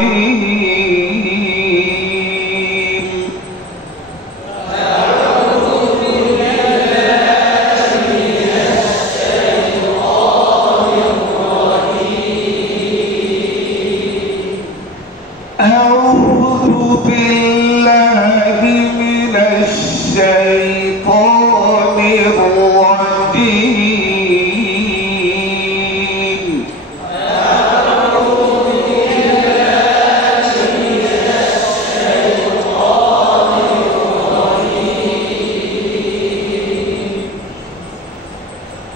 الرجيم أعوذ بالله من الشيطان الرجيم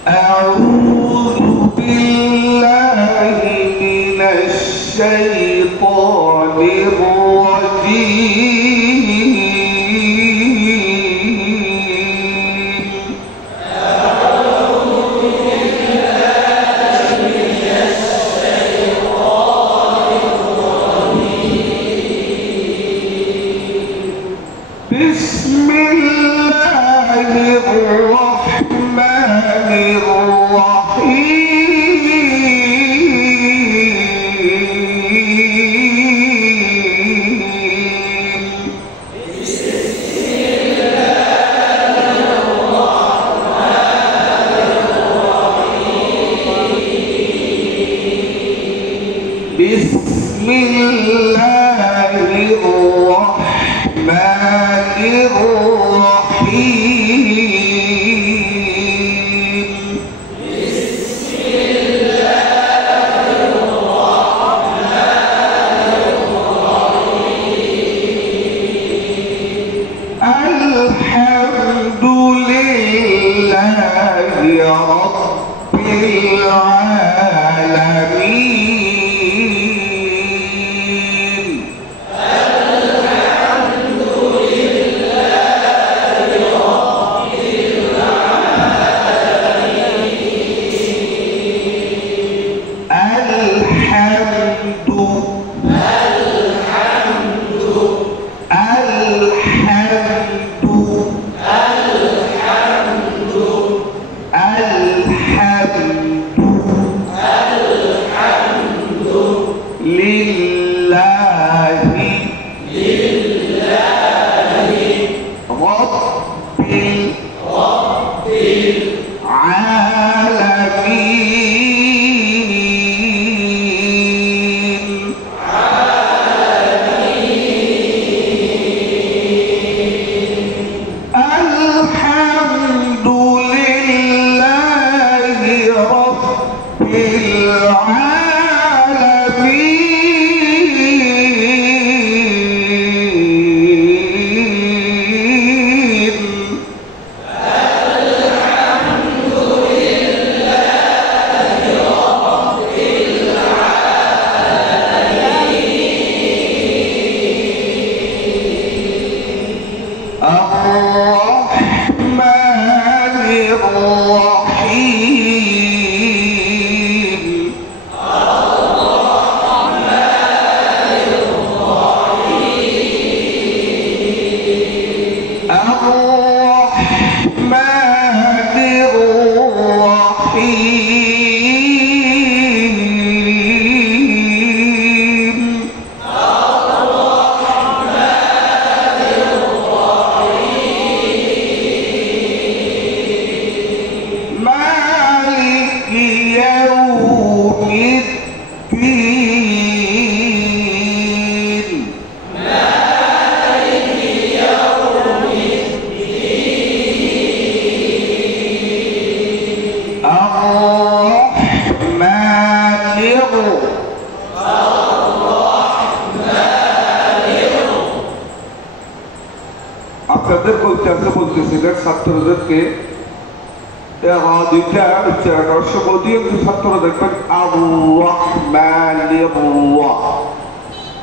أعوذ بالله من الشيطان الرجيم بسم الله الرحمن الرحيم بسم الله الرحمن الرحيم الحمد لله رب العالمين আপনাদের বলতেছিলেন ছাত্রদেরকে দুইটা অধিকাংশ ছাত্র দেখবেন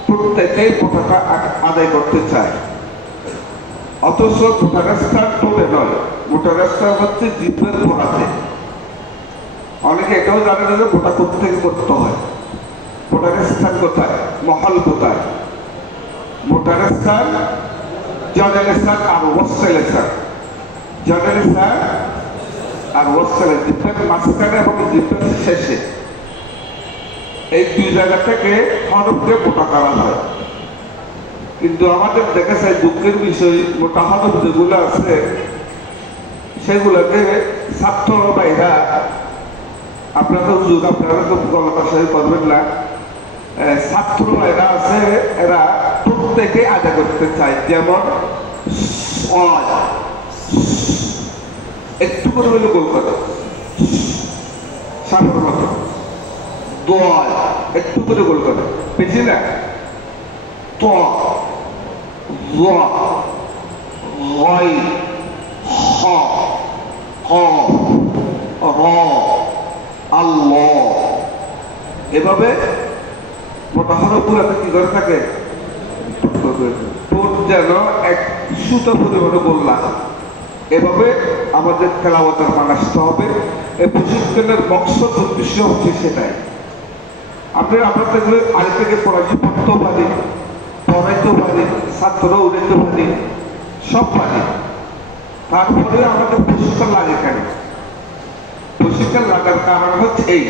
প্রত্যেকেই ফোঁটাটা আদায় করতে চায়, অথচ ফোঁটার স্থান টোলে নয়, ফোঁটার স্থান হচ্ছে জিভের ফোঁটাতে। অনেকে এটাও জানে না যে ফোঁটা কোথেকে করতে হয়, ফোঁটার স্থান কোথায়, মহল কোথায়। ফোঁটার স্থান জনের স্থান আর ওয়াসেল স্থান, জনের স্থান আর ওয়াসেল, জিভের মাঝখানে এবং জিভের শেষে। এই দুই জায়গা থেকে হরফকে মোটা করা হয়। কিন্তু আমাদের দেখা যায় দুঃখের বিষয় মোটা হরফ যেগুলো আছে সেগুলোকে ছাত্র ভাইরা, আপনারা হুজুর আপনারা তো গলাটা সহি করবেন না, ছাত্র ভাইরা আছে এরা প্রত্যেকে আদায় করতে চায়। যেমন একটু করে হইলে গোল করে সাধারণত, দোয়া একটু করে গোল করে, বেশি না, ত হয় হ হ র আল্লাহ, এভাবে মোটা হরফগুলোতে কি করে থাকে, ঠোঁট যেন এক সুতো পরিমাণে বললাম। এভাবে আমাদের তেলাওয়াতের মান আসতে হবে। এই প্রশিক্ষণের মকসদ উদ্দেশ্য হচ্ছে সেটাই। আপনারা থেকে আগে থেকে পড়াশোনা পড়তেও পারি, পড়াইতেও পারি, ছাত্রও উঠাইতে পারি, সব পারি। তারপরে আমাদের প্রশিক্ষণ লাগে কেন? প্রশিক্ষণ লাগার কারণ হচ্ছে এই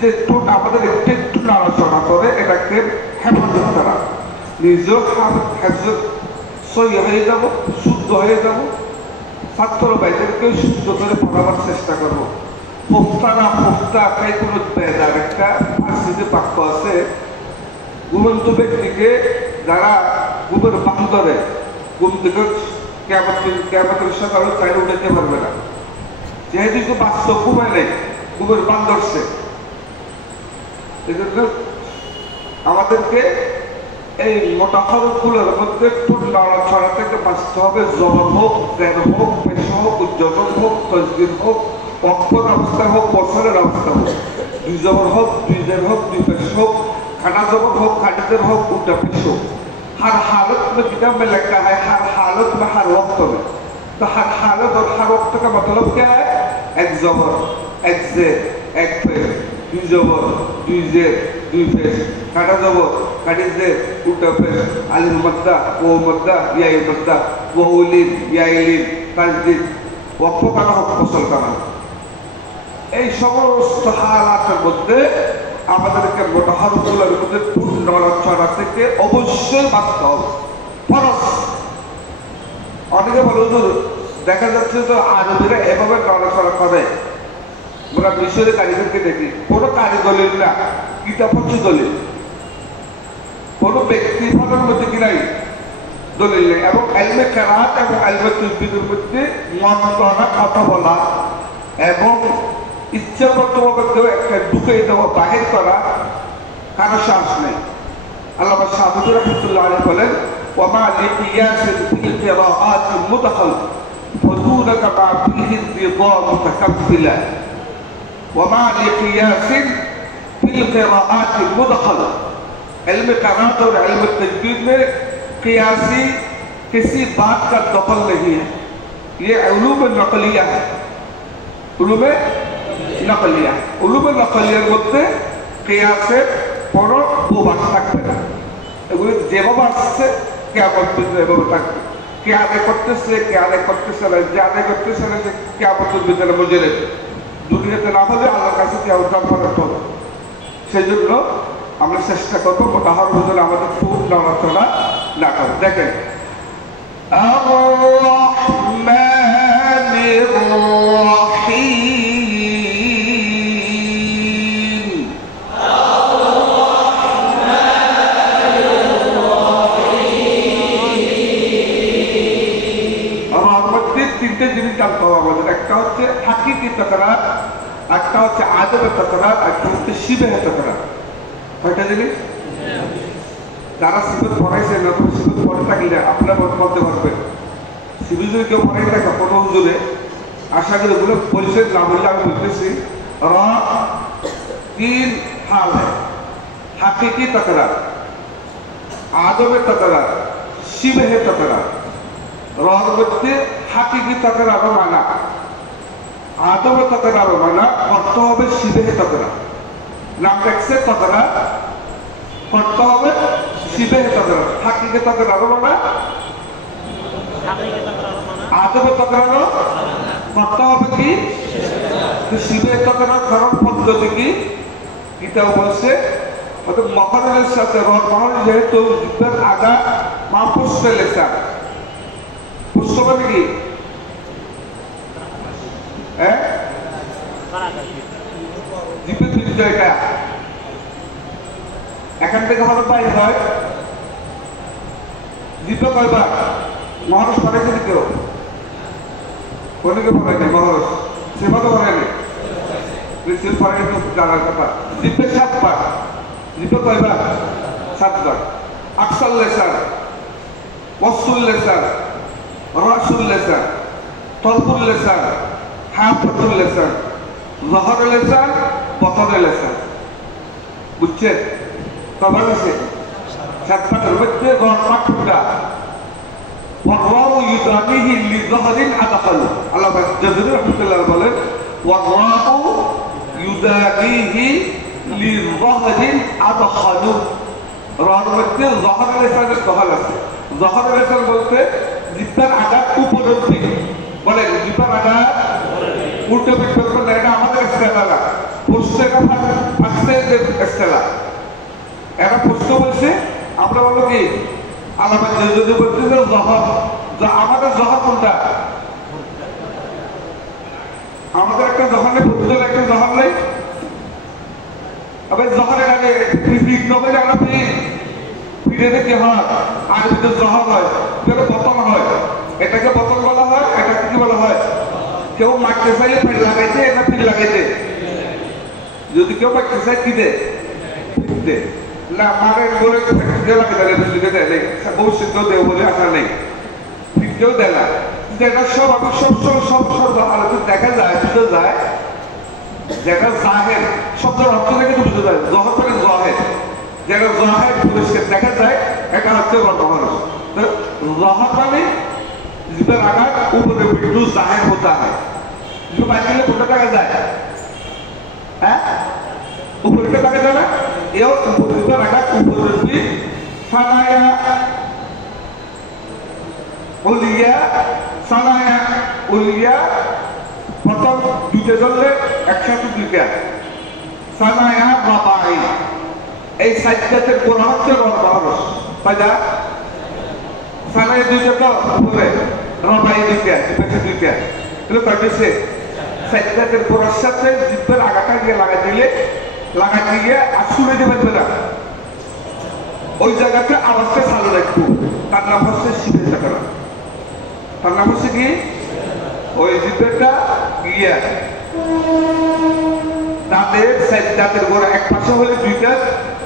যে ঠোঁট আমাদের একটু একটু নাড়াচড়া করে এটাকে হেফাজত করা, নিজেও হেফাজত সহি হয়ে যাব, শুদ্ধ হয়ে যাব, ছাত্র ভাইদেরকেও শুদ্ধ করে পড়াবার চেষ্টা করবো। পোস্তারা পোস্তা আকাই কোনো বেদার একটা ফার্সিতে বাক্য আছে, ঘুমন্ত ব্যক্তিকে যারা ঘুমের বান্দরে ঘুম থেকে কেমতের সকালে চাইলে উঠাইতে পারবে না, যেহেতু বাস্তব ঘুমায় নেই, ঘুমের বান্দরছে। এজন্য আমাদেরকে এই মোটা হরফগুলোর মধ্যে ঠোঁট নড়াচড়া থেকে বাঁচতে হবে। জবর হোক, জের হোক, পেশ হোক, উজ্জ্বল হোক, তসবির হোক, অক্ষর অবস্থা হোক, বছরের অবস্থা হোক, দুই জবর হোক, দুই জের হোক, দুই পেশ হোক, खाना जबर हो खाटीजर हो उल्टा पेश हो, हर हालत में किताब में लिखा है हर हालत में हर वक्त में। तो हर हालत और हर वक्त का मतलब क्या है? एक जबर, एक जेर, एक पेश, दुई जबर, दुई जेर, दुई पेश, खाना जबर, खाटी जेर, उल्टा पेश, अलिफ मद्दा, वो मद्दा, या मद्दा, वो उलिन, या इलिन, ताजदीद, वक्फ काना हो फसल काना। এই সমস্ত হালাতের মধ্যে আমাদেরকে মোটা হরফগুলোর মধ্যে ঠোঁট নড়াচড়া থেকে অবশ্যই বাঁচতে হবে, ফরজ। অনেকে বলে হুজুর দেখা যাচ্ছে তো আরবিরা এভাবে নড়াচড়া করে, আমরা মিশরে কারিগরকে দেখি, কোনো কারিগরের না, কিতাব হচ্ছে দলিল, কোনো ব্যক্তি ভাবের মধ্যে কি নাই দলিল নেই। এবং ইলমে কিরাত এবং ইলমে তাজবীদের মধ্যে মন করা, কথা বলা এবং ইচ্ছাগতভাবে কেউ একটা ঢুকে দেওয়া, বাহির করা কারো সাহস নেই। আল্লামা শাহাবুদ্দীন রাহমাতুল্লাহ আলাইহি বলেন, ওয়ামা লিকিয়াসিন ফিল কিরাআত মুদখাল ফুদুনাকা মা ফিহি রিদা মুতাকাব্বিলা। ওয়ামা লিকিয়াসিন ফিল किराआत मुदखल। इल्म किरात और इल्म तजवीद में कियासी किसी बात का दखल नहीं है, ये उलूम नकलिया है। उलूम नकलिया, उलूम नकलियार মধ্যে কিয়াসের কোনো প্রভাব থাকবে না। এগুলো যেভাবে আসছে কিয়ামত পর্যন্ত এভাবে থাকবে। কে আদায় করতেছে, কে আদায় করতেছে না, যে আদায় করতেছে না, যে কিয়ামত পর্যন্ত মজে রেখে দুনিয়াতে না হলে আল্লাহর কাছে কিয়ামত করার হবে। সেই জন্য আমরা চেষ্টা করবো মোটা হওয়ার জন্য আমাদের খুব নড়াচড়া না করে। দেখেন আর-রহমানির রহিম, রহমতের তিনটে জিনিস জানতে হবে আমাদের। একটা হচ্ছে হাকিকি তাকরার, একটা হচ্ছে আদবের তাকরার, একটা হচ্ছে শিবেহ তাকরার। কয়টা জিনিস? যারা সিবিল পড়াইছে না, তুমি সিবিল পড়ে থাকলে আপনার বলতে পারবেন। সিবিল যদি কেউ পড়াই থাকে কোনো হুজুরে, আশা করি ওগুলো পরিচয় না বললে আমি বলতেছি। র তিন হাল হ্যাঁ, হাকিকি তাকরার, আদবের তাকরার, শিবেহ তাকরার। রর মধ্যে হাকিকি তাকরারও মানা, আদবের তাকরারও মানা, করতে হবে শিবেহ তাকরার। নাম দেখছে তাকরার, করতে হবে শিবেহ তাকরার। হাকিকি তাকরারও মানা, আদবের তাকরারও করতে হবে কি শিবেহ তাকরার। কারণ পদ্ধতি কি? কিতাব বলছে অর্থাৎ মহরের সাথে মহর যেহেতু জিব্বার আগা মাহফুজে লেসান পুষ্ট মানে কি হ্যাঁ জিব্বে তুই এটা এখান থেকে হরফ বাইর হয় জিব্বা কয়বার মহরস পড়াইছে কেউ কোনকে পড়ায়নি মহরস সেভাবে পড়ায়নি রিসিভ পড়াই তো জানার কথা জিব্বে 7 বার জিব্বা কয়বার 7 বার আকসাল লেসান ওয়াসুল লেসান রাসুল লেসান তলবুল লেসান হাফতুল লেসান জহর লেসান বতনের লেসান বুঝছেন কবার আছে 7 পাটের মধ্যে গড়পাটটা ওয়ারাউ ইউদানিহি লিযহরিন আদখাল আল্লাহ জাযরু রাহমাতুল্লাহ বলেন ওয়ারাউ ইউদানিহি লিযহরিন আদখাল রার মধ্যে জহর লেসানের দখল আছে জহর লেসান বলতে জিব্বার আগা উপরের দিকে বলে জিব্বার আগা উল্টো পিঠ করে এটা আমাদের ইস্তেলা পোস্টের ফাক্সের ইস্তেলা এরা প্রশ্ন বলছে আমরা বলো কি আলাদা যদি বলতেছে জহর আমাদের জহর কোনটা আমাদের একটা জহর নেই প্রতিজন একটা জহর নেই আবার জহরের আগে পিঠ নবে আমরা পিঠে কি হয় আর ভিতরে জহর হয় যেটা বতন হয় এটাকে বতন বলা হয় এটাকে কি বলা হয় কেউ মারতে চাইলে ফির লাগাইতে না ফির লাগাইতে যদি কেউ মারতে চাই কি দে দে না মারে বলে লাগাই দেয় বুঝলিকে দেয় নেই ভবিষ্যৎ দেব বলে আশা নেই ফিরকেও দেয় না যেটা সব আমি সব আলোচনা দেখা যায় বুঝতে যায় যেটা জাহের শব্দের অর্থ থেকে বুঝতে যায় জহর মানে জহের যেটা জহের পরিষ্কার দেখা যায় এটা হচ্ছে মহরস জহর মানে जिधर आगा ऊपर बिंदु जाहिर होता है जो बाकी लोग उल्टा लगा जाए हैं ऊपर उल्टा लगा जाए ये ऊपर जिधर आगा ऊपर भी सनाया उलिया प्रथम দুইটা জলে একসাথে দুইটা সানায়া রাবাই এই সাজ্জাতের কোরআন হচ্ছে মহরস পাজা সানায়া দুইটা তো উপরে রাবাই দুইটা পেছনে দুইটা এগুলো কয়টাছে সাজ্জাতের কোরআনের সাথে জিব্বার আগাটা গিয়ে লাগা দিয়ে আর শুনে দেবেন না ওই জায়গাতে আওয়াজটা চালু রাখবো তার নাম হচ্ছে শিবের জায়গা তার নাম হচ্ছে কি ওই জিব্বারটা গিয়া তাদের সাজ্জাতের গোড়া এক পাশে হলে দুইটা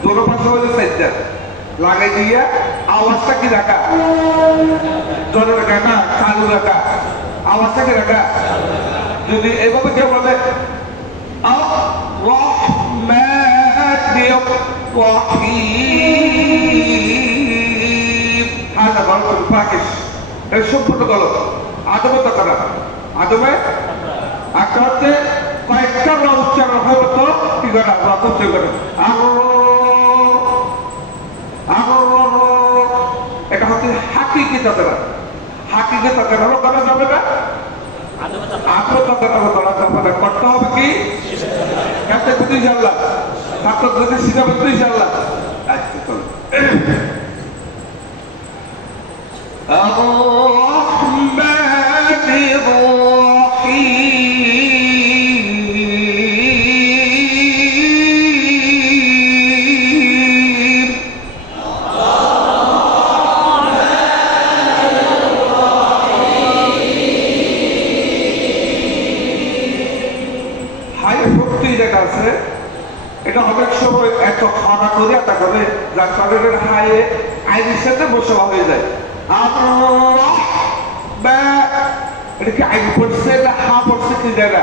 দোনো পাশে হলে সাজ্জাত লাগাই দিয়ে আওয়াজটা কি রাখা জোরে রাখা না চালু রাখা আওয়াজটা কি রাখা যদি এভাবে কেউ বলে হাজা গল্প পাকিস এর সম্পূর্ণ গল্প আদমে তো করা আদমে একটা হচ্ছে কয়েকটা উচ্চারণ হয় তো কি করা উচ্চারণ করে এটা হচ্ছে হাকিকি তাদের হাকিকি তাদের করা যাবে না আত্মতত্ত্বটা করা যাবে না করতে হবে কি একটা বুঝি ইনশাআল্লাহ ছাত্র যদি শিখাবে তো ইনশাআল্লাহ আচ্ছা চলো এটা অনেক সময় এত খানা করে এত করে যার কারণে হায়ে আইনের সাথে বসে হয়ে যায় এটা কি আইন পড়ছে না হা পড়ছে কি যায় না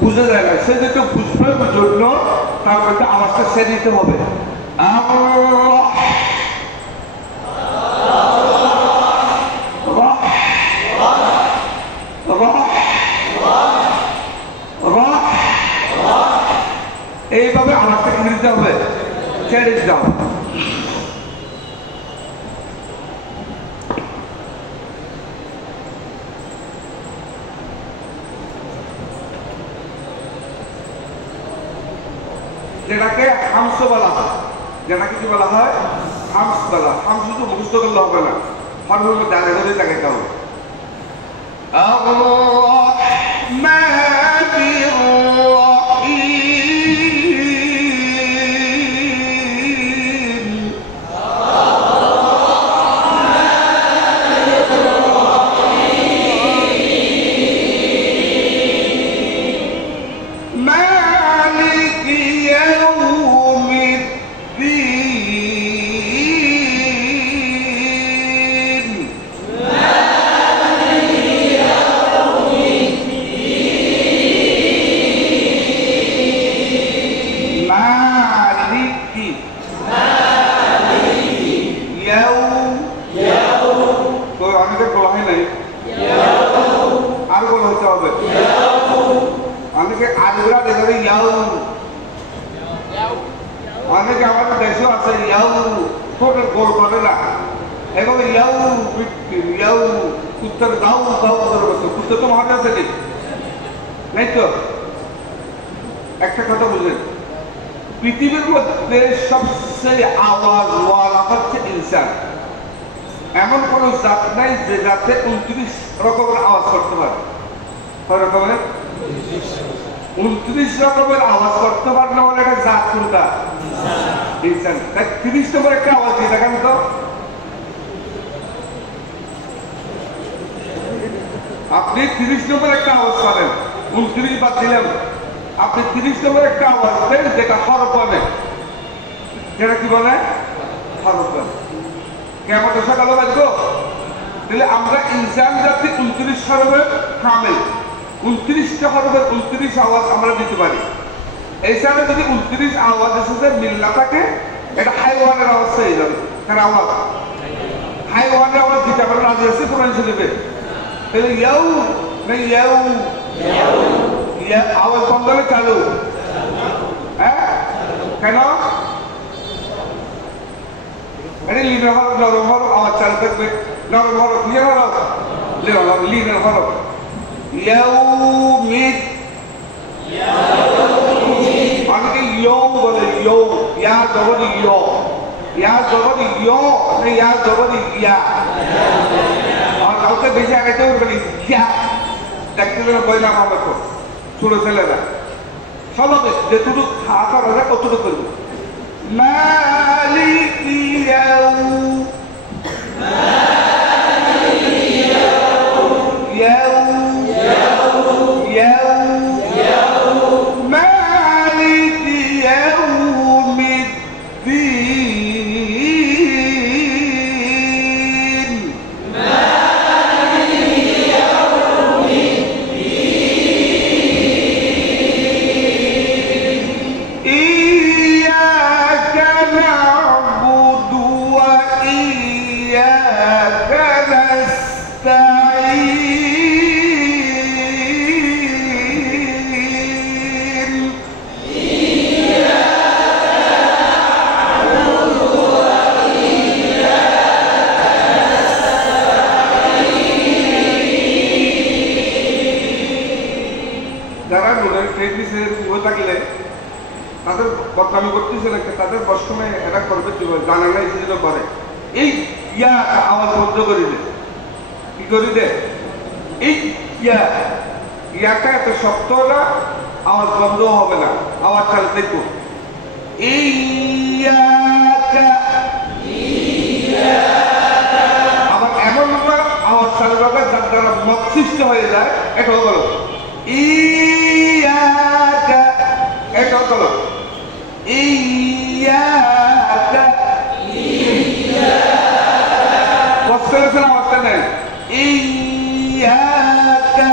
বুঝে যায় না সে যেটা বুঝবে জন্য তার মধ্যে আওয়াজটা ছেড়ে দিতে হবে এইভাবে আওয়াজটা কি দিতে হবে ছেড়ে দিতে হবে যেটাকে হামস বলা হয় যেটাকে কি বলা হয় হামস বলা। হামস শুধু মুখস্থ করলে হবে না, হরফের মধ্যে আগে ধরে তাকাইতে হবে। অনেকে আমাদের দেশেও আছে ইয়াউ টোটাল গোল করে না, এভাবে ইয়াউ ইয়াউ কুত্তার দাউ দাউ করে বসে। কুত্তা তো মহান আছে নেই তো। একটা কথা বুঝলেন, পৃথিবীর মধ্যে সবচেয়ে আওয়াজওয়ালা হচ্ছে ইনসান। এমন কোন জাত নাই যে জাতে 29 রকমের আওয়াজ করতে পারে। কয় রকমের? 29 রকমের আওয়াজ করতে পারলে বলে একটা জাত কোনটা? ইনসান। 30 নম্বর একটা আওয়াজ দিয়ে দেখেন তো। আপনি 30 নম্বর একটা আওয়াজ পাবেন, 29 বাদ দিলাম। আপনি 30 নম্বর একটা আওয়াজ দেন যেটা হরফ বলে, যেটা কি বলে? হরফ বলে। কেমন সকালে বাজবো? তাহলে আমরা ইনসান জাতি 29 হরফের কামেল, 29টা হরফের 29 আওয়াজ আমরা দিতে পারি। এই সাথে যদি 29 আওয়াজ এসেছে মিল না থাকে, এটা হাইওয়ানের আওয়াজ হয়ে যাবে। কারণ আওয়াজ হাইওয়ানের আওয়াজ দিতে আমরা রাজি আছি কোরআন শরীফে। তাহলে ইয়াউ না ইয়াউ ইয়া আওয়াজ বন্ধ হলে চালু। হ্যাঁ কেন? এটা লিনের হরফ, নরম হরফ, আওয়াজ চালু থাকবে। নরম হরফ ইয়ে হরফ, লিনের হরফ। ইয়াউমিদ, অনেকে ইয়ৌ বলে, ইয়ৌ, ইয়া জবরি ইয়, ইয়া জবরি ইয় না ইয়া জবরি ইয়া। আর কাউকে বেশি আগাইতে পারবে না, ইয়া দেখতে গেলে বইলাম হবে তো ছোট ছেলেরা সবাই যেটুকু খাওয়া করা যায় কতটুকু করবে। মালিক ইয়াউ তাদের বদনামি করতেছে নাকি, তাদের বসমে এটা করবে জানে না, সেজন্য করে। এই ইয়া আওয়াজ বন্ধ করে দে, কি করে দে? এই ইয়াটা এত শক্ত না, আওয়াজ বন্ধ হবে না, আওয়াজ চালু দেখো। আবার এমন আওয়াজ চালু রাখা যার দ্বারা মত সৃষ্টি হয়ে যায়, এটাও বলো ইয়াকা, এটাও বলো ইয়াকা। কষ্ট হয়েছে না আওয়াজটা নেন? ইয়াকা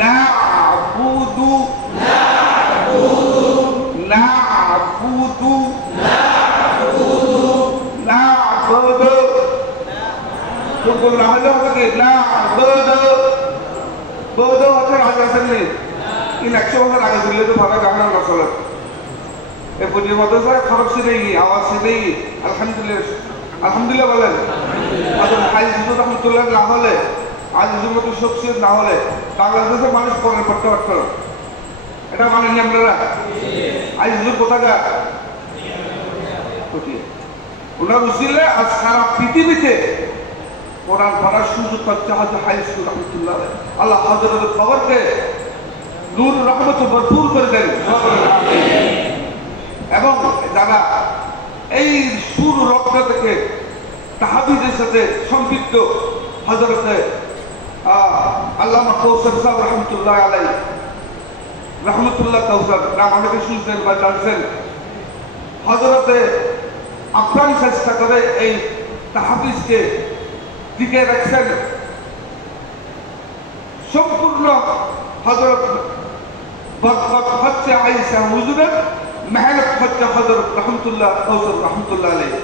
না'বুদু, না'বুদু, না'বুদু। না হলে হবে কি? না'বুদু, বুদু হচ্ছে রাজা শ্রেণী। 100 বছর আগে দিলে তো ভালো গান না চলে। এই বুঝির মধ্যে খরচ ছিলেই আওয়াজ ছিলেই আলহামদুলিল্লাহ, আলহামদুলিল্লাহ বলেন। হাজিজুর রহমতুল্লাহ না হলে, আজিজুর মতো শখসিয়ত না হলে বাংলাদেশের মানুষ কোরআন পড়তে পারত না। এটা মানেননি আপনারা? আইজুর কোথাকার ওনার উসিলে আজ সারা পৃথিবীতে কোরআন পড়ার সুযোগ পাচ্ছে হযরত হাইসুর রহমতুল্লাহ আল্লাহ হযরতের খবরকে নূর রহমত ভরপুর করে দেন এবং যারা এই সুর রত্ন থেকে তাহাবিদের সাথে সম্পৃক্ত হযরতে আল্লামা কৌসার সাহেব রহমতুল্লাহ আলাই রহমতুল্লাহ কৌসার নাম অনেকে শুনছেন বা জানছেন হযরতে আপ্রাণ চেষ্টা করে এই তাহাবিজকে টিকে রাখছেন সম্পূর্ণ হযরত বরকত হচ্ছে আয়েশা হুজুরের মেহনত হচ্ছে হযরত রহমতুল্লাহ কৌসার রহমতুল্লাহ আলাইহি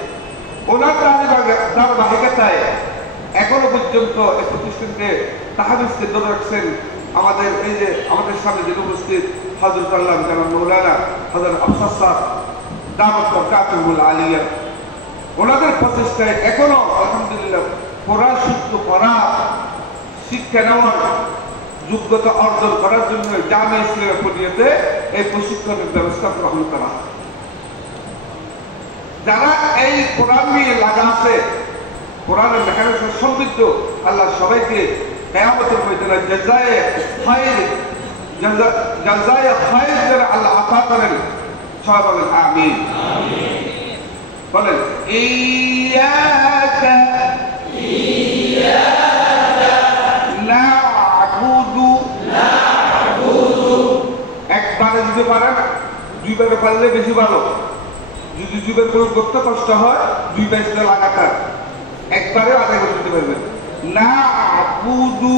ওনার ধারাবাহিকতায় এখনো পর্যন্ত এই প্রতিষ্ঠানকে তাহাবিজকে ধরে রাখছেন আমাদের এই যে আমাদের সামনে যে উপস্থিত হযরত আল্লাহ জানাব মৌলানা হযরত আফসার সাহেব দাওয়াত বরকাতুহুল আলিয়া ওনাদের প্রচেষ্টায় এখনো আলহামদুলিল্লাহ পড়া শুদ্ধ পড়া শিক্ষা নেওয়ার যোগ্যতা অর্জন করার জন্য জামিয়া ইসলামিয়া পড়িয়েতে এই প্রশিক্ষণের ব্যবস্থা গ্রহণ করা যারা এই কোরআন নিয়ে লাগা আছে কোরআনের মেহনতের সমৃদ্ধ আল্লাহ সবাইকে কিয়ামতের ময়দানে জাযায়ে খায়র যেন আল্লাহ আতা করেন সবাই বলেন আমিন বলেন ইয়াকা না'বুদু একবারে দিতে পারেন দুইবারে পারলে বেশি ভালো যদি দুইবার করতে কষ্ট হয় দুই বাইশটা লাগাতার একবারে আদায় করে দিতে পারবেন না'বুদু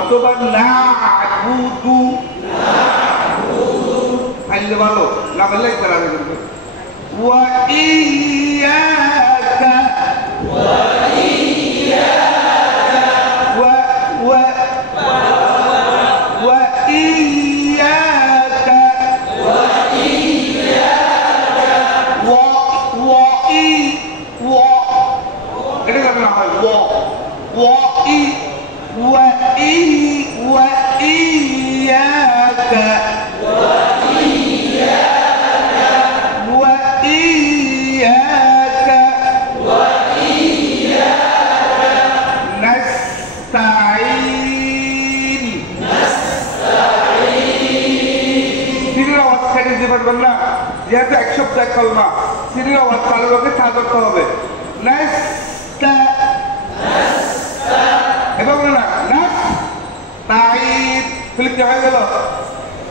অথবা না'বুদু পাইলে ভালো না পারলে একবার আদায় করবেন ওয়া ইয়াকা যেহেতু এক সপ্তাহ এক কলমা সিরির আওয়াজ চালু রেখে তা করতে হবে এবং না ফিলিপটি হয়ে গেল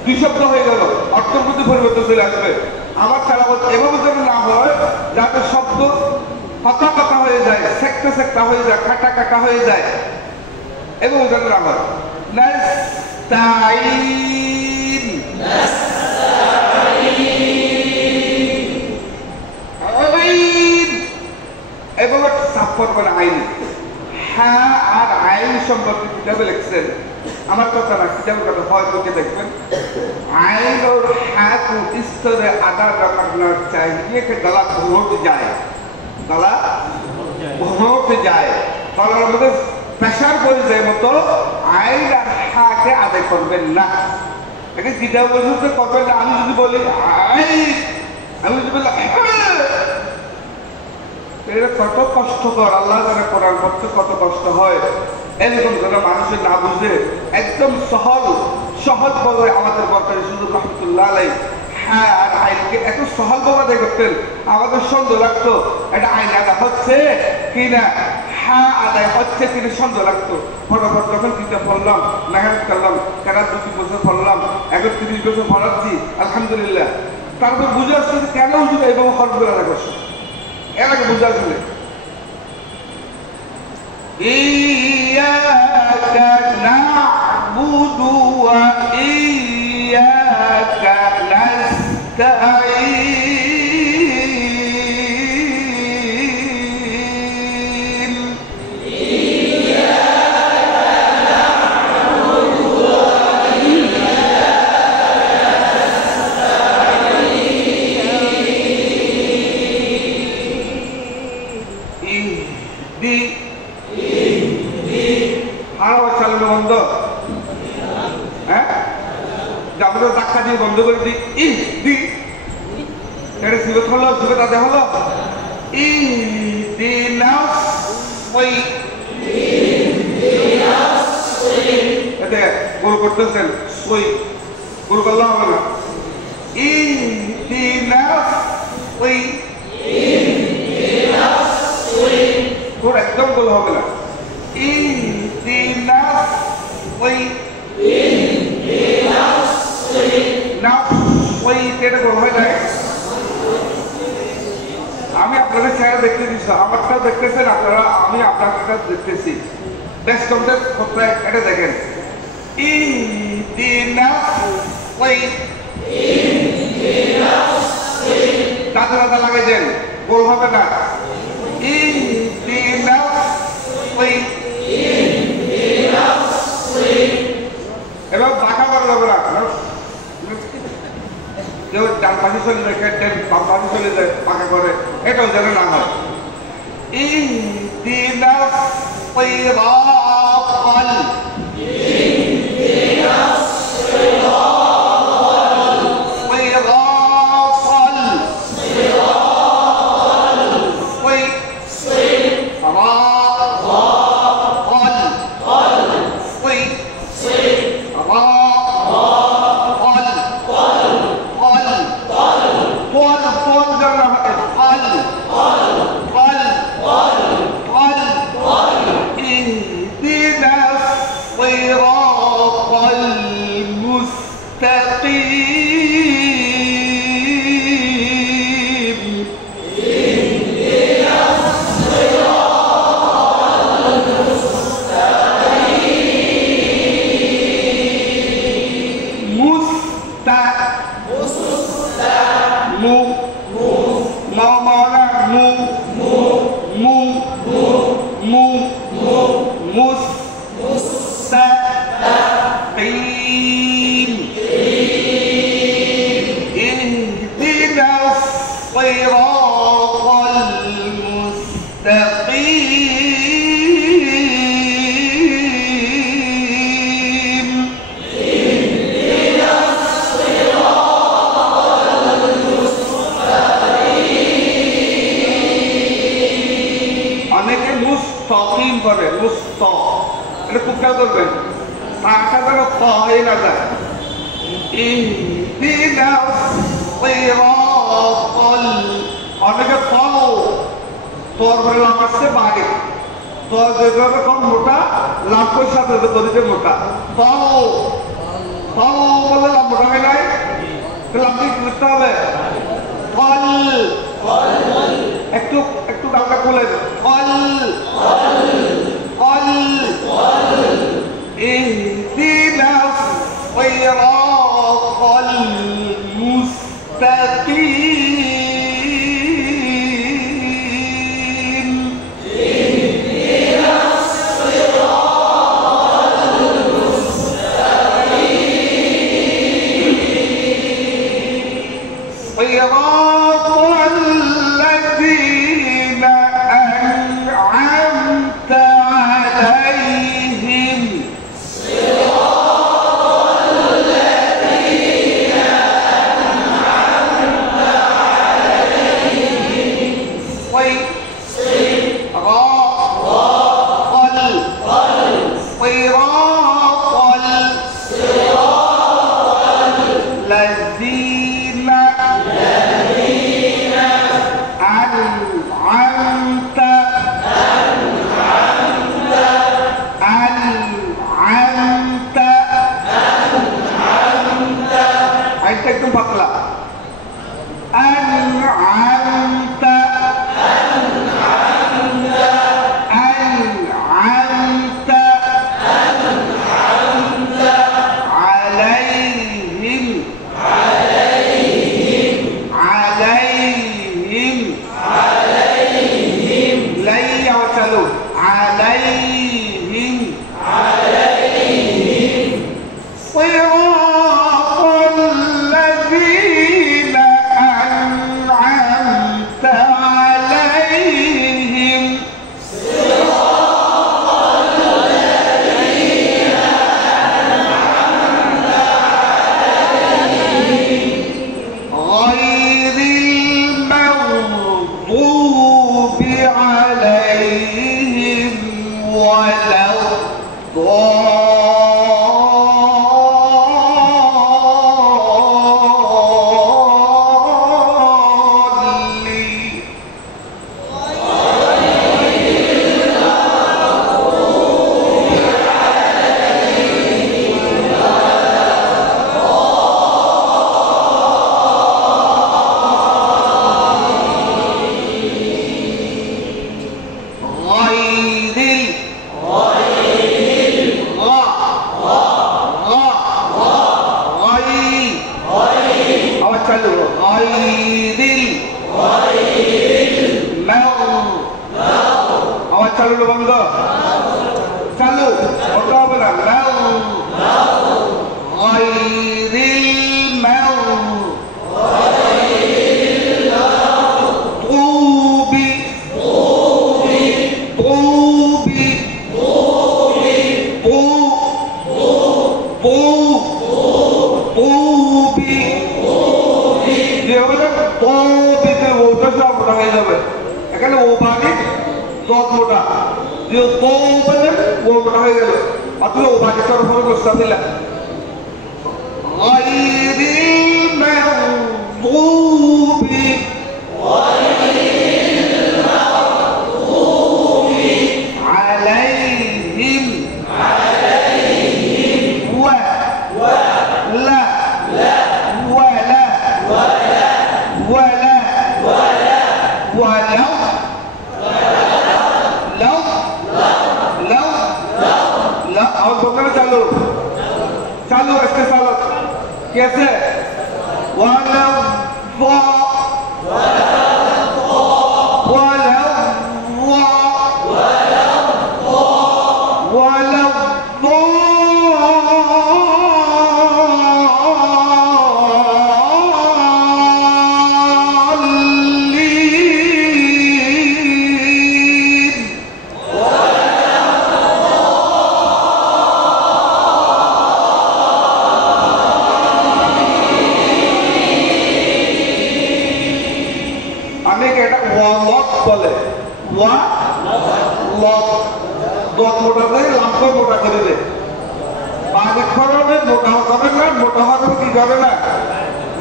দুই শব্দ হয়ে গেল অর্থের প্রতি পরিবর্তন চলে আসবে আমার তেলাওয়াত এভাবে যেন না হয় যাতে শব্দ কথা কথা হয়ে যায় সেক্টা সেক্টা হয়ে যায় কাটা কাটা হয়ে যায় এবং যেন না হয় নাস্তাইন এবং সাফ করবেন আইন হ্যাঁ আর আইন সম্পর্কে কিতাবে লিখছেন আমার কথা না কিতাবের কথা হয় তোকে দেখবেন आइन और हा को इस तरह अदा करना चाहिए कि गला घोट जाए गलार मध्य प्रेसार पड़े जाए मतो आइन और हा के आदाय करबेन ना এটা কিতাব বলতে করবেন না আমি যদি বলি আমি যদি বলি এটা কত কষ্টকর আল্লাহ জানে কোরআন পড়তে কত কষ্ট হয় এরকম যেন মানুষের না বুঝে একদম সহজ ভাবে আমাদের বরকারি সুযোগ রহমতুল্লাহ আলাই হ্যাঁ আর আইনকে এত সহজ ভাবে আদায় করতেন আমাদের সন্দেহ লাগতো এটা আইন আদায় হচ্ছে কিনা হ্যাঁ আদায় হচ্ছে কিনা সন্দেহ লাগতো ফটাফট যখন কিতাব পড়লাম মেহনত করলাম কেনা 2-3 বছর পড়লাম এখন 30 বছর পড়াচ্ছি আলহামদুলিল্লাহ তারপর বুঝে আসছে যে কেন হুজুর এইভাবে হরফগুলো আদায় করছে এর আগে বুঝে আসলে إياك نعبد وإياك نستعين হাওয়া চালানো বন্ধ হ্যাঁ বাড়িতে ধাক্কা দিয়ে বন্ধ করে দিই ই দি এটা সিবত হলো সিবত আদে হলো ইহদিনাস ওই এতে গোল করতেছেন ওই গোল করলে হবে না ইহদিনাস ওই তোর একদম গোল হবে না ইহদিনাস ওই না ওই এটা গোল হয়ে যায় আমি আপনাদের চেহারা দেখতে দিচ্ছি আমারটা দেখতেছেন আপনারা আমি আপনারটা দেখতেছি বেস্ট কন্টেন্ট কোথায় এটা দেখেন ইহদিনাস ওই দাদা দাদা লাগাই দেন গোল হবে না ইহদিনাস ওই এবার বাঁকা করা যাবে না কেউ ডান পাশে চলে যায় বাম পাশে চলে যায় পাকা করে এটাও যেন না হয় ইহদিনাস সিরাতাল মুস্তাকিম করে মুস্তা এটা খুব খেয়াল করবেন আশা যেন হয়ে না যায় ইহদিনাস সিরাতাল অনেকে ফলো তোর ঘরে লাভ আসছে বাইরে তোর যেভাবে কম মোটা লাভ পয়সা গদিতে মোটা ফলো ফলো বলে লাভ মোটা হয় নাই লাভ কি করতে হবে ফল একটু একটু ডালটা খুলে ফল ফল ইহদিনাস সিরাতাল মুস্তাকিম ইহদিনাস সিরাতাল মুস্তাকিম সিরাতাল লাযীনা আন'আমতা আলাইহিম الذين أنعمت চালু না বন্ধ? চালু বন্ধ হবে না। গায়রিল মাগদুবি এখানে ও বাড়ি দশ মোটা যে ও বলে ও মোটা হয়ে গেল অথচ ও বাড়ি তোর উপরে বসতে দিলাম चालू इसके चालू कैसे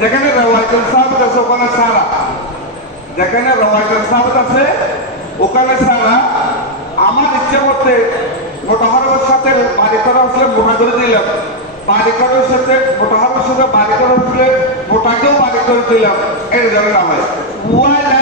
যেখানে রওয়াইতুল সাবিত আছে ওখানে সারা যেখানে রওয়াইতুল সাবিত আছে ওখানে সারা আমার ইচ্ছা করতে মোটা হরফের সাথে বাড়ি করা হলে মোটা করে দিলাম বাড়ি করার সাথে মোটা হরফের সাথে বাড়ি করা হলে মোটাকেও বাড়ি করে দিলাম এর জন্য নাম হয় ওয়ালা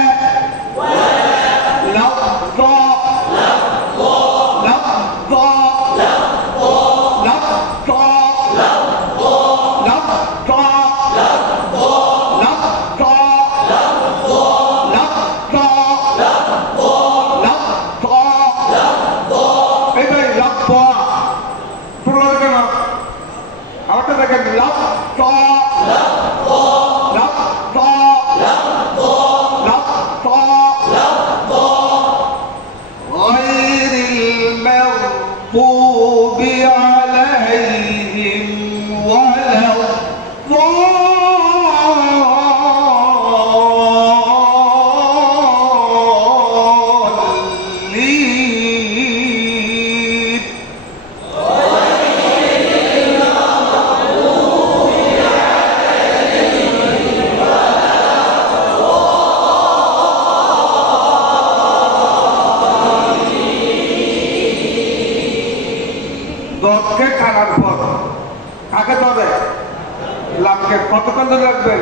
কতক্ষণ ধরে রাখবেন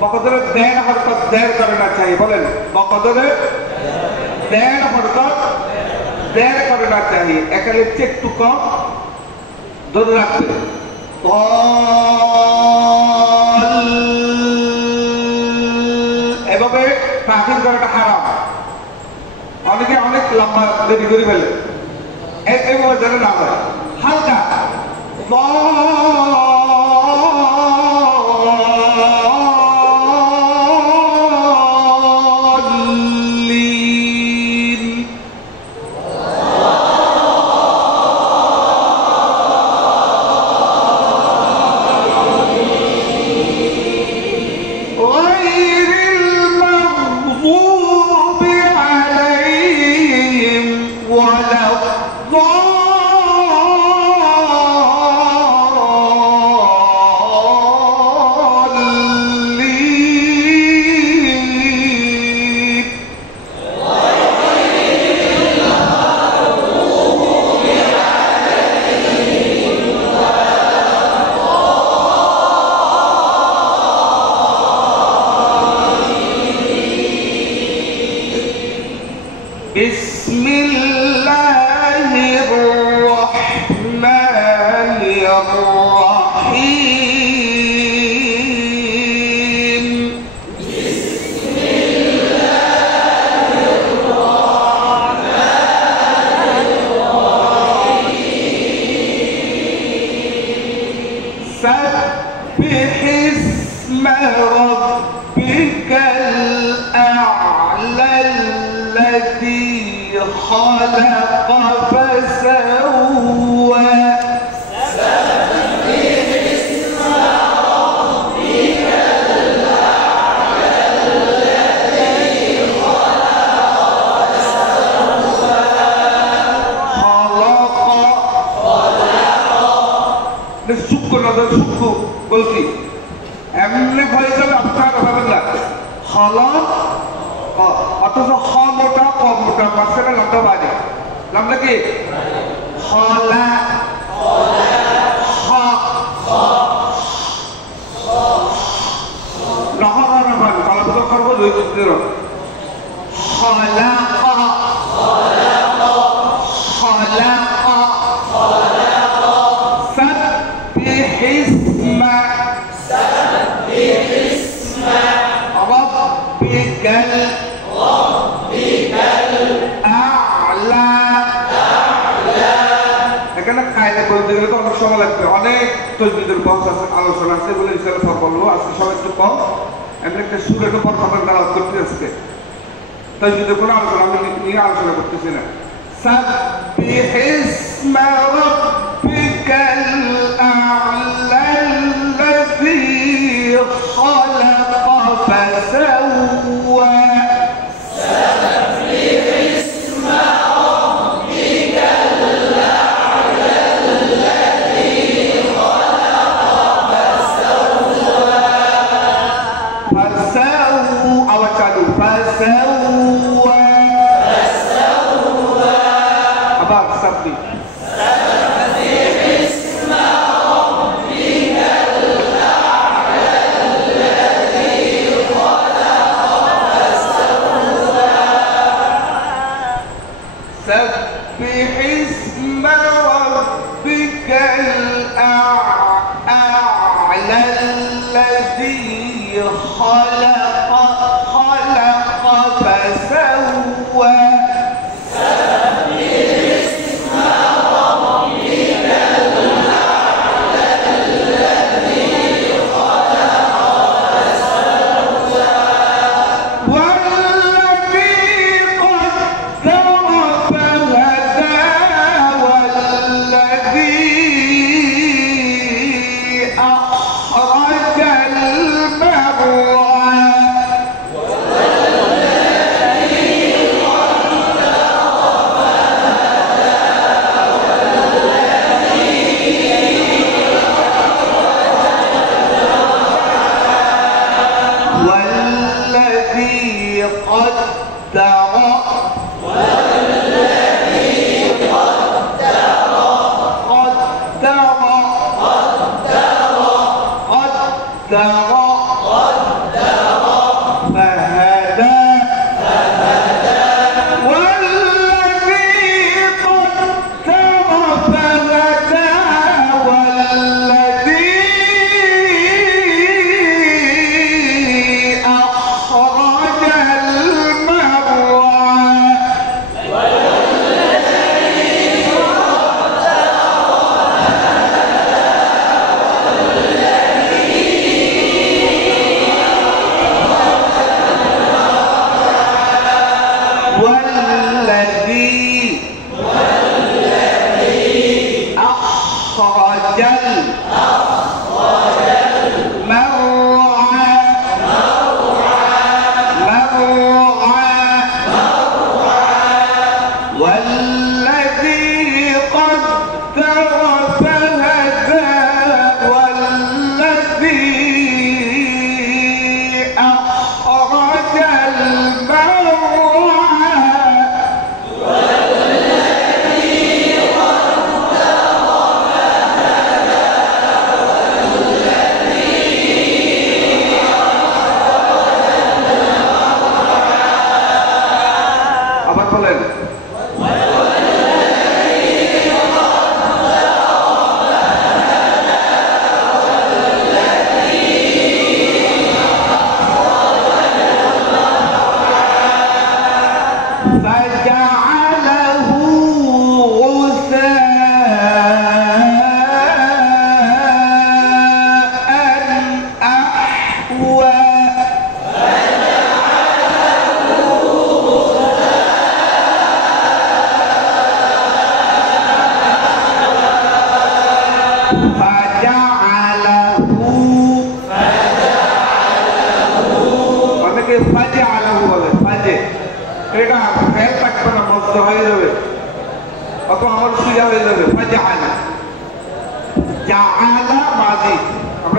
বকদরে দেড় হরকত দেড় করনা চাই বলেন বকদরে দেড় হরকত দেড় করনা চাই একালে চেক টু কম ধরে রাখবে এভাবে তাহির করাটা হারাম অনেকে অনেক লম্বা দেরি করে ফেলে এইভাবে যেন না হয় হালকা ربك الأعلى الذي خلق فسوى বলছি এমনি হয়ে যাবে আপনার হবে না হলক অথচ হ মোটা কম মোটা মাঝখানে লম্বা বাজে নামটা কি হলা নহরান কলপুত করবো দুই চিত্র হলা এখানে কায়দা বলতে গেলে তো অনেক সময় লাগবে অনেক তজবিদের বক্স আছে আলোচনা আছে বলে ইনশাআল্লাহ পর বলবো আজকে সবাই একটু কম এমনি একটা সুর একটু পর খাবার দাওয়াত করতে আজকে তজবিদের কোনো আলোচনা আমি নিয়ে আলোচনা করতেছি না সাব্বিহ ইসমা রাব্বিকাল আ'লা আল্লাযী খালাকা ফাসাওয়া سبح اسم ربك الأعلى الذي خلق فسوى أخرج المرعى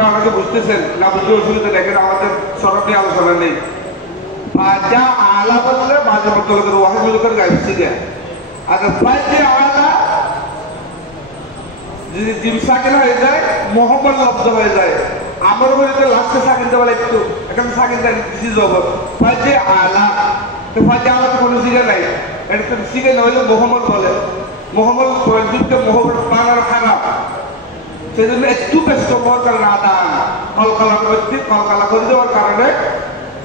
অনেকে বুঝতেছেন না, বুঝতে অসুবিধা দেখেন, আমাদের সরাসরি আলোচনা নেই। ফাজা আলা বললে মাঝে মধ্যে লোকের ওয়াহিদ লোকের গাইছি গে, আর ফাজা আলা যদি জিম সাকিন হয়ে যায়, মোহাম্মদ লব্ধ হয়ে যায়। আমার বলতে লাস্টে সাকিন দেওয়া একটু এখানে সাকিন দেয় দিছি জবর ফাজা আলা। তো ফাজা আলা তো কোনো সিগে নাই, এটা তো সিগে না হলে মোহাম্মদ বলে। মোহাম্মদ যুদ্ধে মোহাম্মদ বানার খারাপ, সেই জন্য একটু ব্যস্ত হওয়ার কারণে আদান কলকালার মধ্যে কলকালা করে দেওয়ার কারণে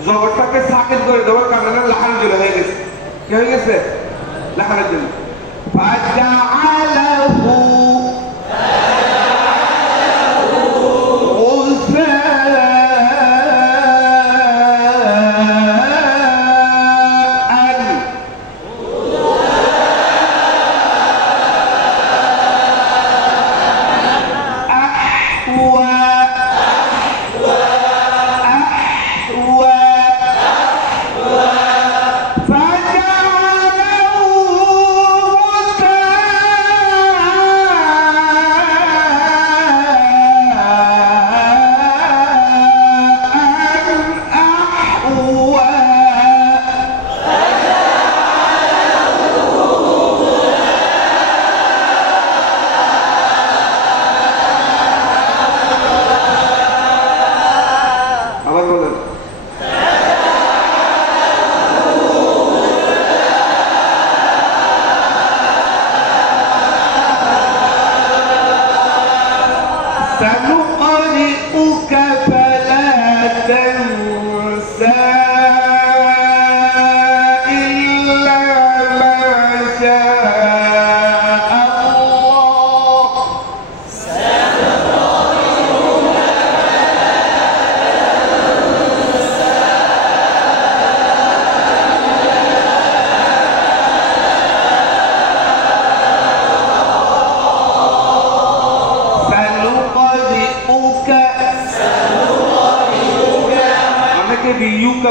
জবরটাকে সাকিন করে দেওয়ার কারণে লাহানের জন্য হয়ে গেছে। কি হয়ে গেছে? লাহানের জন্য। ফাজআলাহু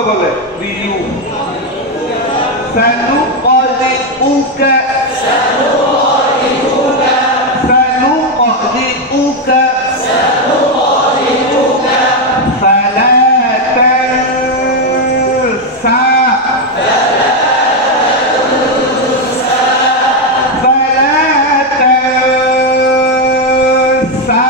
বলে রিউ সানুকাদিউকা সানুকাদিউকা ফালা তানসা ফালা তানসা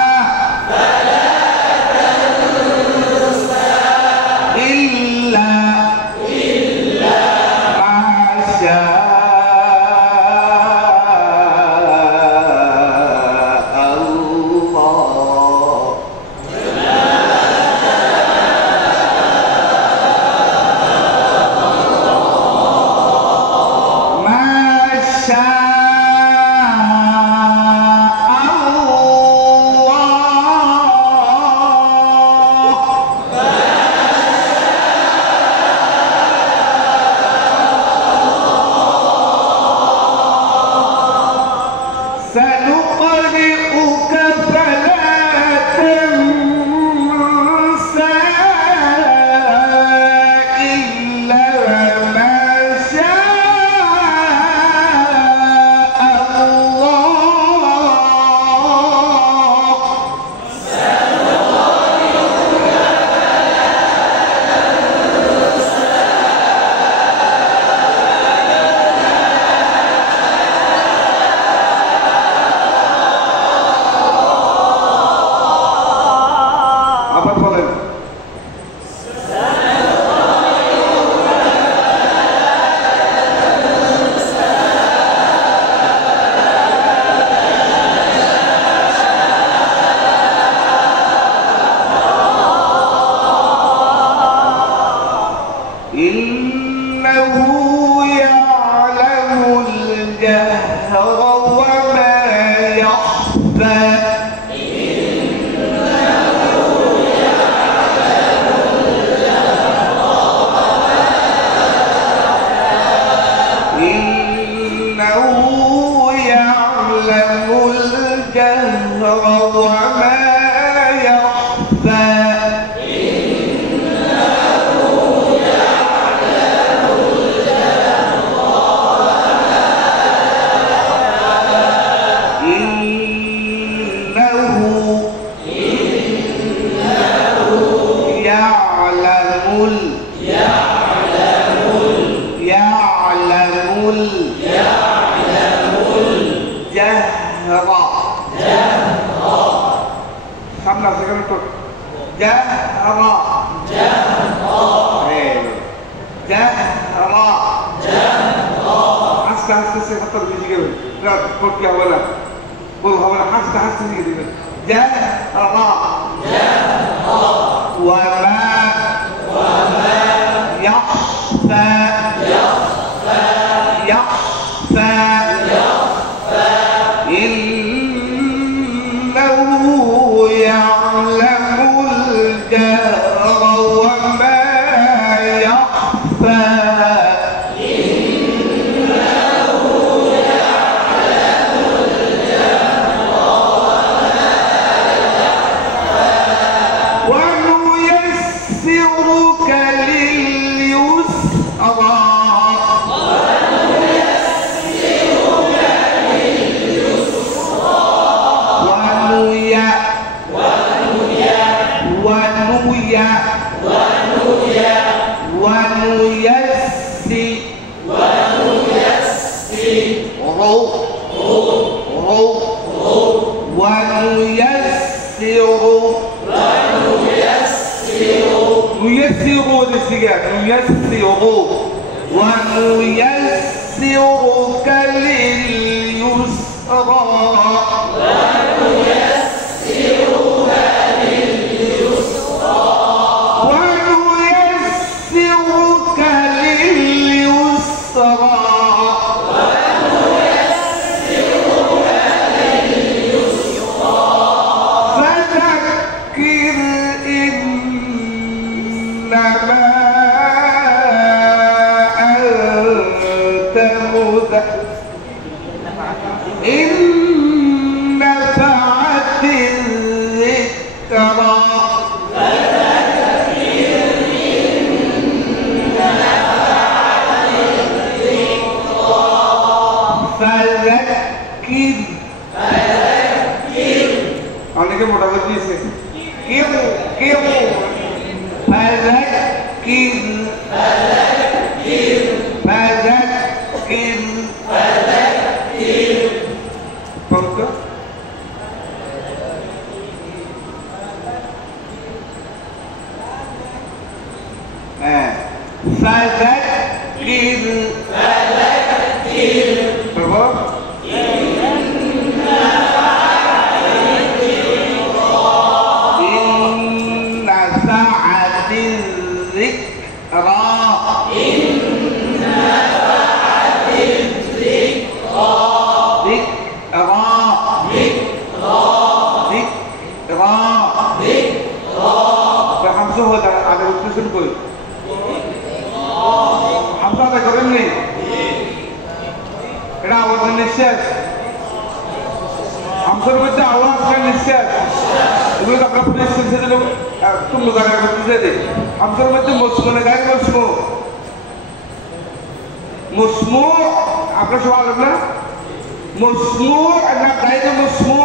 সামনে আছে কেন তো জাহরা হাসতে হাসতে সে কত বেশি গেবে কি হবে না বল হবে না হাসতে হাসতে শিখে দিবেন জাহরা وما يخفى إنه يعلم الجهر وما يخفى ونيسرك لليسرى إن نفعت الذكرى فذكر অনেকে মোটা করে দিয়েছে কেউ हमसर मध्य आवाज का निश्चय तुम्ही आपला पुलिस स्टेशन तुम जागा करते दे हमसर मध्य मुस्मो ने काय मुस्मो आपला सवाल ना मुस्मो ना काय तो मुस्मो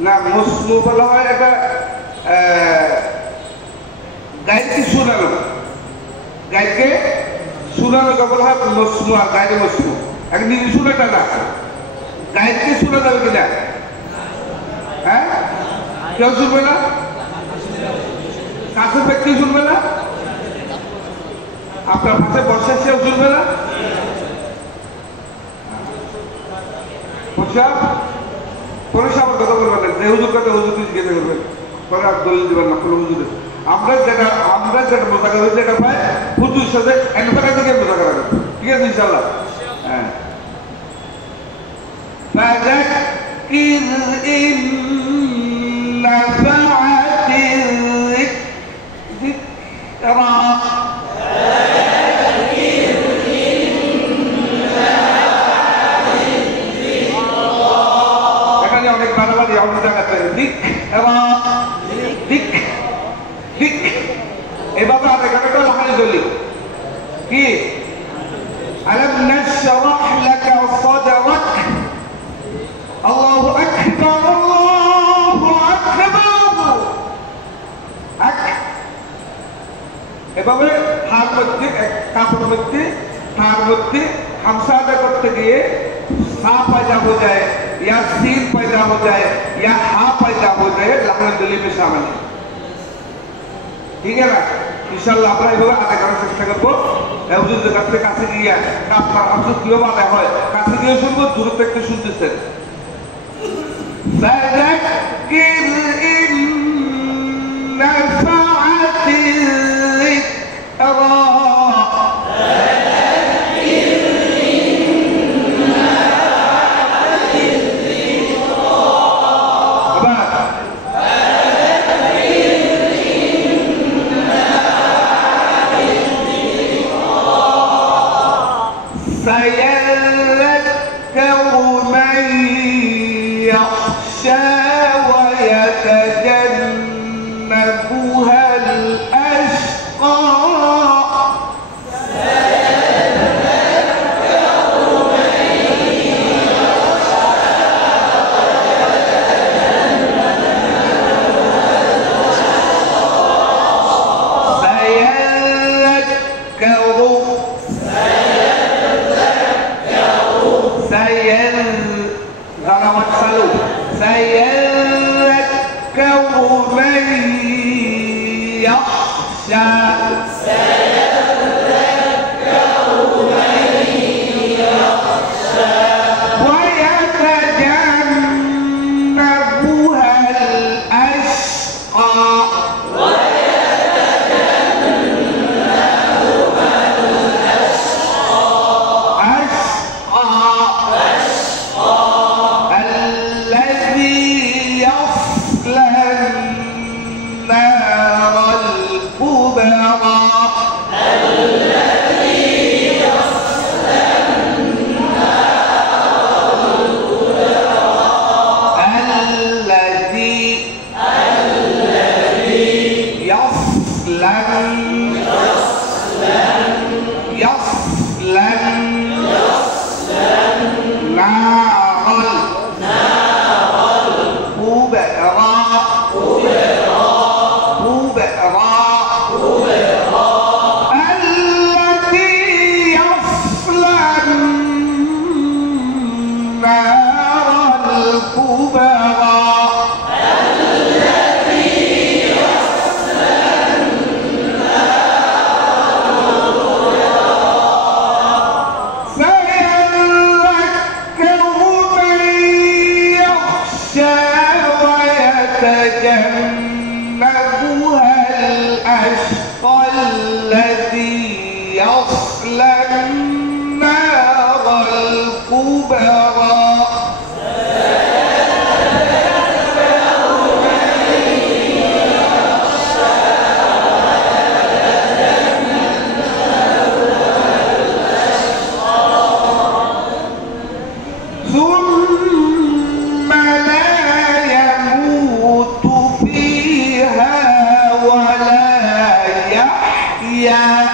ना मुस्मो বলা হয় এটা গাইডকে শোনানো গাইডকে শোনানো বলা হয় মুসমু আর গাইডে মুসমু এক নিজে শোনাটা না গাইডকে শোনা যাবে কিনা হ্যাঁ কেউ শুনবে না কাছে ব্যক্তি শুনবে না আপনার পাশে বসে সেও শুনবে না বুঝা পরে সব কথা বলবেন যে হুজুর কথা হুজুর জিজ্ঞাসা করবেন পরে আর দলিল দিবেন না কোনো হুজুরে আমরা যেটা মোজাকারা হয়েছে এটা পাই হুজুর সাথে একবারে থেকে মোজাকারা করবো ঠিক আছে ইনশাআল্লাহ হ্যাঁ فذكر إن نفعت الذكرى এখানে অনেক বারবার অনেক জায়গাতে যিকরা এভাবে আমরা এখানে লাগাই চলি কি আলাম নাশরাহ লাকা সাদরাক আল্লাহু আকবার এভাবে হার মধ্যে কাপড় মধ্যে হার মধ্যে হামসা আদায় করতে গিয়ে সা पैदा हो जाए या सीन पैदा हो जाए या हा पैदा हो जाए लाहन दिल्ली में शामिल है ठीक है ना इंशाल्लाह আমরা এভাবে আদায় করার চেষ্টা করব হুজুরদের কাছে গিয়ে আপনার আপনি কিভাবে আদায় হয় কাছে গিয়ে শুনবো দূর থেকে শুনতেছেন فذكر إن نفعت الذكرى سيذكر من يخشى ويتجنبها الأشقى سيذكر من يخشى ويتجنبها الأشقى يتجنبها الأشقى الذي يصلى النار الكبرى ثم لا يموت فيها ولا يحيا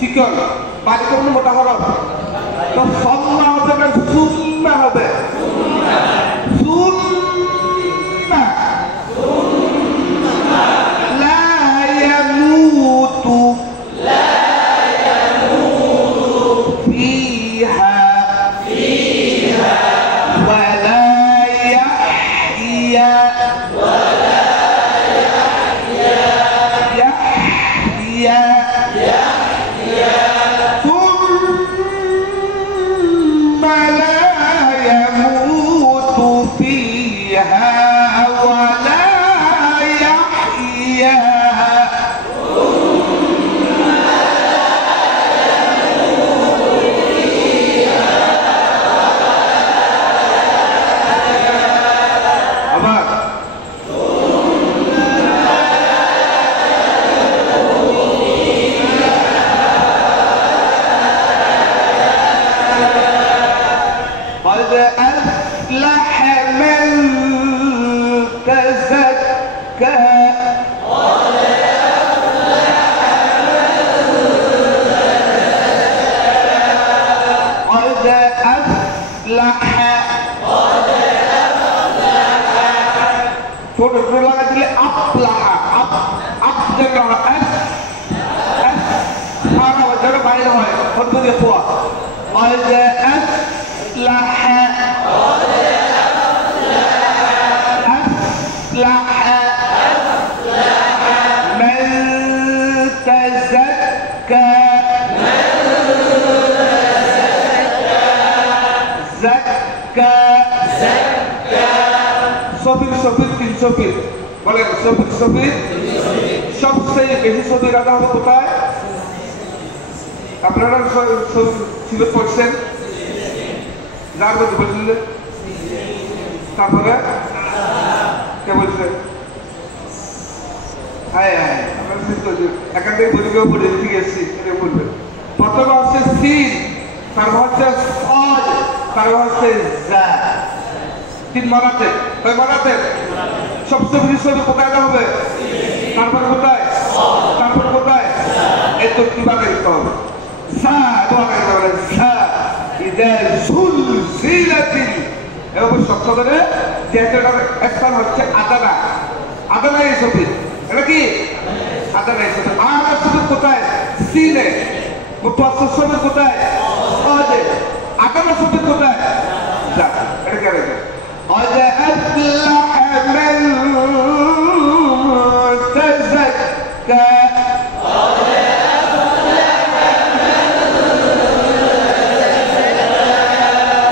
চিকন বাড়ি কোনো মোটা হরফ তো সম্মা হবে না সুম্মা হবে সুম্মা লা ইয়ামুতু ফিহা ওয়ালা ইয়াহইয়া ثم لا ঠোঁট একটু লাগা দিলে আপলাহা আপ যেন যেন বাইরে হয় হতে দিয়ে পোয়া সফির বলেন সফির সবচেয়ে বেশি সফির আদা হবে কোথায়? আপনারা ছিল পড়ছেন যার মধ্যে বলছিলেন তারপরে কে বলছেন? হ্যাঁ হ্যাঁ আমরা এখান থেকে বলিকেও বলে ঠিক আছে বলবেন। প্রথমে হচ্ছে সিন, তারপর হচ্ছে সজ, তারপর হচ্ছে জা। তিন মানাতে কয় মানাতে? সবচেয়ে বেশি ছবি কোথায় হবে? তারপর কোথায়? তারপর কোথায়? এই তো কিভাবে দিতে হবে? এভাবে শক্ত করে স্থান হচ্ছে আদানা। আদানা এই ছবি, এটা কি আদানা এই ছবি। আর ছবি কোথায়? সিনে। মুতাসসির ছবি কোথায়? সজে। আদানা ছবি কোথায়? যা এটা কে রেখে قد أفلح من تزكى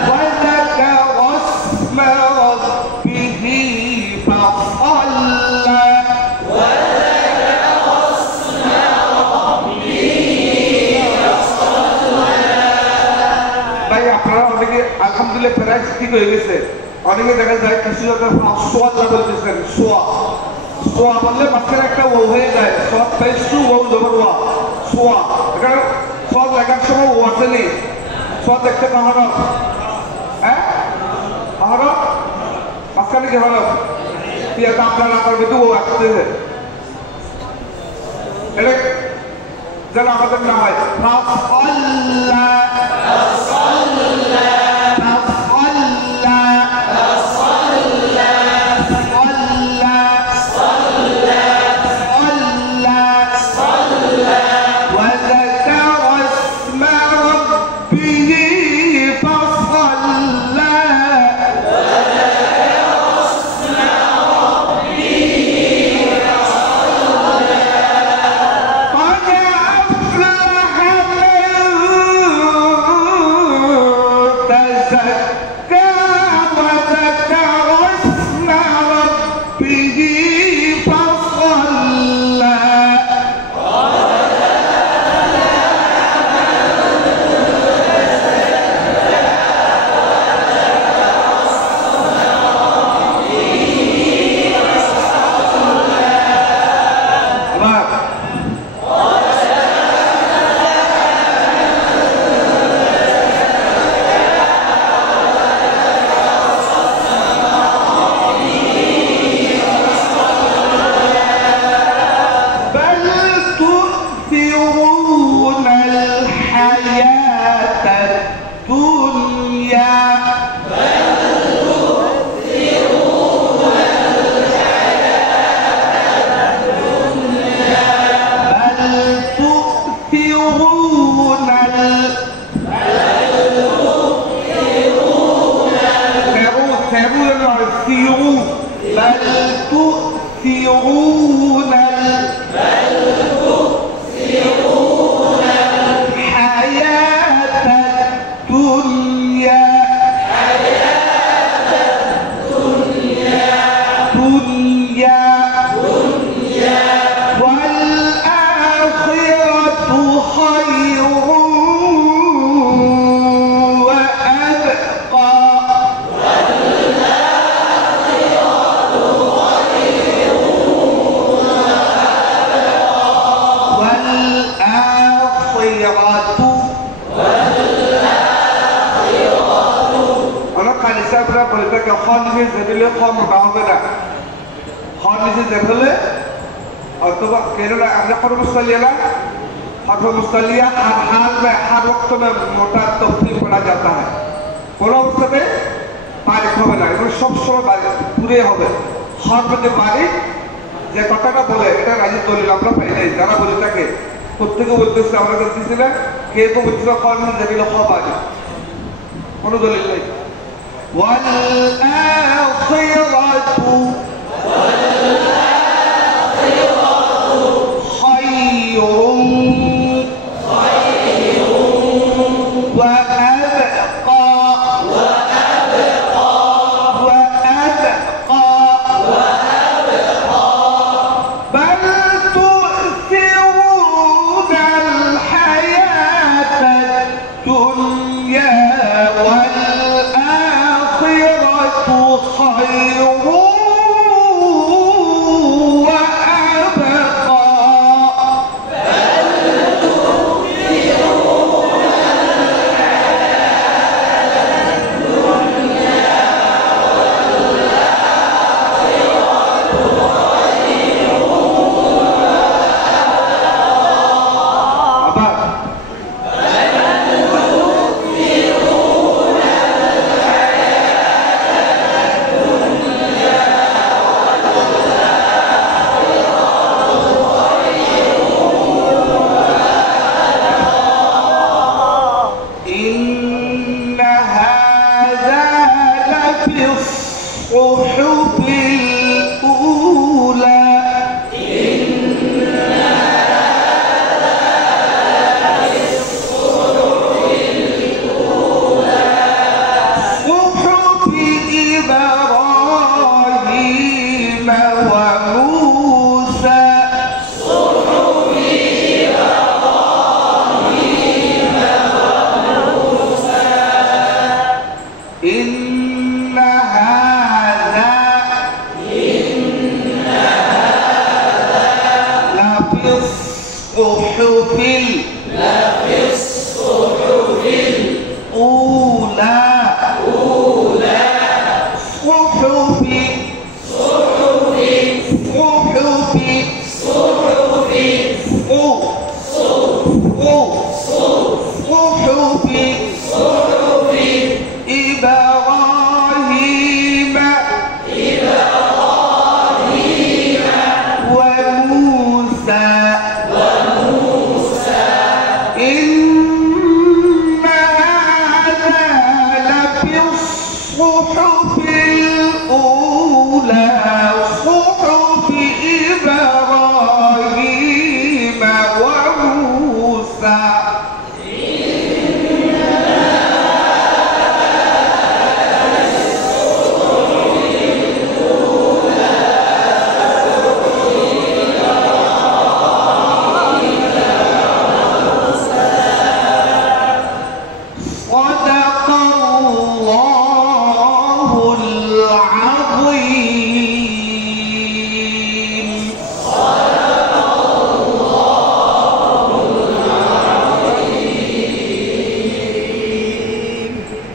وذكر اسم ربه فصلى ভাই আপনারা অনেকে আলহামদুলিল্লাহ প্রায় ঠিক হয়ে গেছে। অনেকে দেখা যায় কিছু সোয়াল্লা বলতেছেন, সোয়া বললে মাঝখানে একটা ও হয়ে যায়, সোয়াদ তাই সু ও জবর ওয়া সোয়া। এখানে সোয়াদ লেখার সময় ও আসেনি, সোয়াদ দেখতে হরফ, হ্যাঁ হরফ মাঝখানে কি হরফ? এটা আপনার আকার বেতু ও আসতেছে, এটা যেন আমাদের না হয়। हर वक्त में मोटा तब्दील पड़ा जाता है। কোনো অবস্থাতে বাইরে হবে না, এগুলো সবসময় বাইরে পুরে হবে, সর্বদের বাড়ি যে কথাটা বলে এটা রাজি দলিল আমরা পাই নাই, যারা বলে থাকে প্রত্যেকে বলতেছে আমরা জানতেছি না, কে কেউ বলতেছে কর্মী জানিল খবারি, কোনো দলিল নেই। الصحف